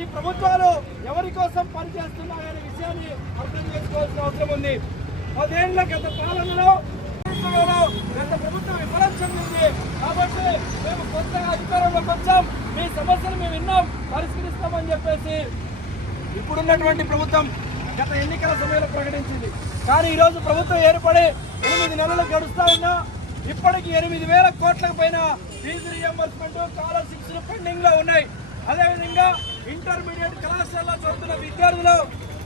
ఈ ప్రభుత్వాలు ఎవరి కోసం పనిచేస్తున్నాయనే విషయాన్ని అర్థం చేసుకోవాల్సిన అవసరం ఉంది. పదేళ్ళ గత పాలనలో గత ప్రభుత్వం విఫలం చెందింది కాబట్టి మేము కొత్తగా అధికారంలోకి వచ్చాం. మీ సమస్యలు మేము విన్నాం. పరిష్కరిస్తామని చెప్పేసి ఇప్పుడున్నటువంటి ప్రభుత్వం గత ఎన్నికల సమయంలో ప్రకటించింది. కానీ ఈరోజు ప్రభుత్వం ఏర్పడి ఎనిమిది నెలలు గడుస్తాయన్నా ఇప్పటికీ ఇప్పటికి ఎనిమిది వేల కోట్లకు పైన ఫీజు రియంబర్స్మెంట్ స్కాలర్షిప్స్ పెండింగ్లో ఉన్నాయి. అదేవిధంగా ఇంటర్మీడియట్ కళాశాలలో చదువుతున్న విద్యార్థులు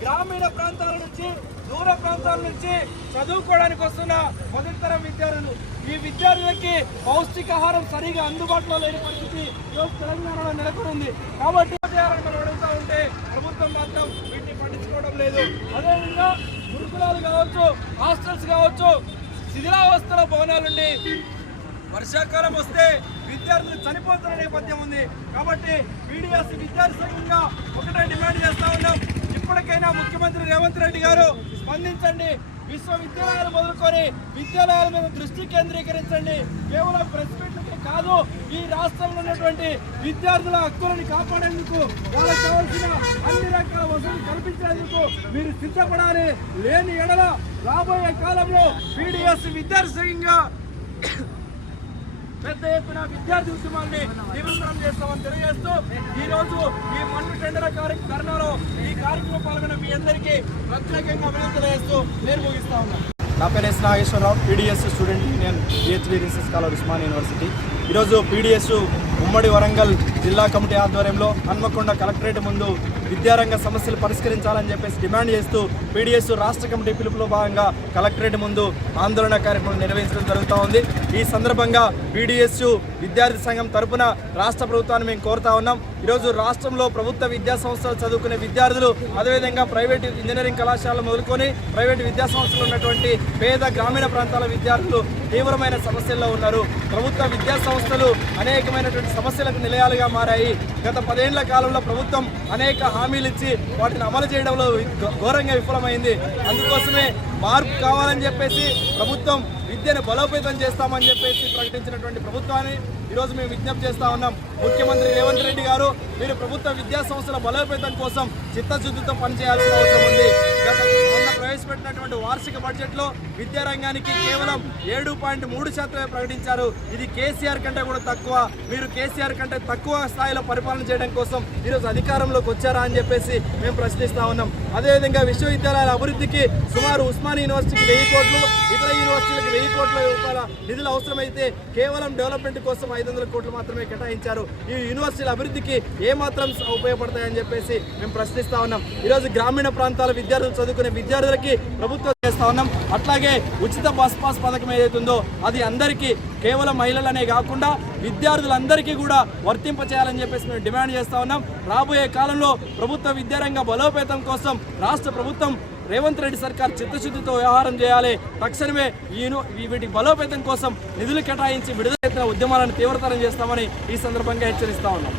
గ్రామీణ ప్రాంతాల నుంచి దూర ప్రాంతాల నుంచి చదువుకోవడానికి వస్తున్న మొదటి తరం విద్యార్థులు. ఈ విద్యార్థులకి పౌష్టికాహారం సరిగా అందుబాటులో లేని పరిస్థితి ఈరోజు తెలంగాణలో నెలకొని ఉంది కాబట్టి చేయాలని మనం అడుగుతా ఉంటే ప్రభుత్వం మాత్రం వీటిని పట్టించుకోవడం లేదు. అదేవిధంగా గురుకులాలు కావచ్చు హాస్టల్స్ కావచ్చు శిథిలావస్థల భవనాలుండి వర్షాకాలం వస్తే విద్యార్థులు చనిపోతున్న నేపథ్యం ఉంది. కాబట్టి పీడిఎస్ విద్యార్థి సంఘంగా ఒకటే డిమాండ్ చేస్తా ఉన్నాం. ఇప్పటికైనా ముఖ్యమంత్రి రేవంత్ రెడ్డి గారు స్పందించండి. విశ్వవిద్యాలయాలు మొదలుకొని విద్యాలయాల మీద దృష్టి కేంద్రీకరించండి. కేవలం ప్రెస్ మీట్లకే కాదు ఈ రాష్ట్రంలో ఉన్నటువంటి విద్యార్థుల హక్కులను కాపాడేందుకు వాళ్ళకి కావాల్సిన అన్ని రకాల వసతులు కల్పించేందుకు మీరు సిద్ధపడాలి. లేని ఎడల రాబోయే కాలంలో పీడిఎస్ విద్యార్థి సంఘంగా పెద్ద ఎత్తున విద్యార్థి ఉద్యమాన్ని తీవ్రతరం చేస్తామని తెలియజేస్తూ ఈ రోజు ఈ మన్ను టెండర్ ధర్నాలో ఈ కార్యక్రమం పాల్గొన్న మీ అందరికీ ప్రత్యేకంగా అభినందనలు తెలియజేస్తూ నేను ముగిస్తా ఉన్నాను. నా పేరు S Nageswararao PDS student union PhD research scholar Osman university. ఈరోజు పీడిఎస్ ఉమ్మడి వరంగల్ జిల్లా కమిటీ ఆధ్వర్యంలో హన్మకొండ కలెక్టరేట్ ముందు విద్యారంగ సమస్యలు పరిష్కరించాలని చెప్పేసి డిమాండ్ చేస్తూ పీడిఎస్ రాష్ట్ర కమిటీ పిలుపులో భాగంగా కలెక్టరేట్ ముందు ఆందోళన కార్యక్రమం నిర్వహించడం జరుగుతూ ఉంది. ఈ సందర్భంగా పీడిఎస్ విద్యార్థి సంఘం తరపున రాష్ట్ర ప్రభుత్వాన్ని మేము కోరుతా ఉన్నాం. ఈరోజు రాష్ట్రంలో ప్రభుత్వ విద్యా సంస్థలు చదువుకునే విద్యార్థులు అదేవిధంగా ప్రైవేట్ ఇంజనీరింగ్ కళాశాలలు మొదలుకొని ప్రైవేట్ విద్యా సంస్థలు ఉన్నటువంటి పేద గ్రామీణ ప్రాంతాల విద్యార్థులు తీవ్రమైన సమస్యల్లో ఉన్నారు. ప్రభుత్వ విద్యా సంస్థలు అనేకమైనటువంటి సమస్యలకు నిలయాలుగా మారాయి. గత పదేళ్ళ కాలంలో ప్రభుత్వం అనేక హామీలు ఇచ్చి వాటిని అమలు చేయడంలో ఘోరంగా విఫలమైంది. అందుకోసమే మార్పు కావాలని చెప్పేసి ప్రభుత్వం విద్యను బలోపేతం చేస్తామని చెప్పేసి ప్రకటించినటువంటి ప్రభుత్వాన్ని ఈరోజు మేము విజ్ఞప్తి చేస్తా ఉన్నాం. ముఖ్యమంత్రి రేవంత్ రెడ్డి గారు మీరు ప్రభుత్వ విద్యా సంస్థల బలోపేతం కోసం చిత్తశుద్ధితో పనిచేయాల్సిన అవసరం ఉంది. గత ప్రవేశపెట్టినటువంటి వార్షిక బడ్జెట్లో విద్యారంగానికి కేవలం ఏడు పాయింట్ మూడు శాతమే ప్రకటించారు. ఇది కేసీఆర్ కంటే కూడా తక్కువ. మీరు కేసీఆర్ కంటే తక్కువ స్థాయిలో పరిపాలన చేయడం కోసం ఈరోజు అధికారంలోకి వచ్చారా అని చెప్పేసి మేము ప్రశ్నిస్తా ఉన్నాం. అదేవిధంగా విశ్వవిద్యాలయాల అభివృద్ధికి సుమారు ఉస్మాన్ యూనివర్సిటీకి వెయ్యి కోట్లు ఇతర యూనివర్సిటీలకు వెయ్యి కోట్ల రూపాయల నిధులు అవసరమైతే కేవలం డెవలప్మెంట్ కోసం ఐదు వందల కోట్లు మాత్రమే కేటాయించారు. ఈ యూనివర్సిటీల అభివృద్ధికి ఏమాత్రం ఉపయోగపడతాయని చెప్పేసి మేము ప్రశ్నిస్తా ఉన్నాం. ఈరోజు గ్రామీణ ప్రాంతాల విద్యార్థులు చదువుకునే విద్యార్థులకి ప్రభుత్వం చేస్తా ఉన్నాం. అట్లాగే ఉచిత బస్ పాస్ పథకం ఏదైతుందో అది అందరికీ కేవలం మహిళలనే కాకుండా విద్యార్థులందరికీ కూడా వర్తింప చేయాలని చెప్పేసి మేము డిమాండ్ చేస్తా ఉన్నాం. రాబోయే కాలంలో ప్రభుత్వ విద్యారంగ బలోపేతం కోసం రాష్ట్ర ప్రభుత్వం రేవంత్ రెడ్డి సర్కార్ చిత్తశుద్ధితో వ్యవహారం చేయాలి. తక్షణమే ఈ వీటి బలోపేతం కోసం నిధులు కేటాయించి విడుదల ఉద్యమాలను తీవ్రతరం చేస్తామని ఈ సందర్భంగా హెచ్చరిస్తా ఉన్నాం.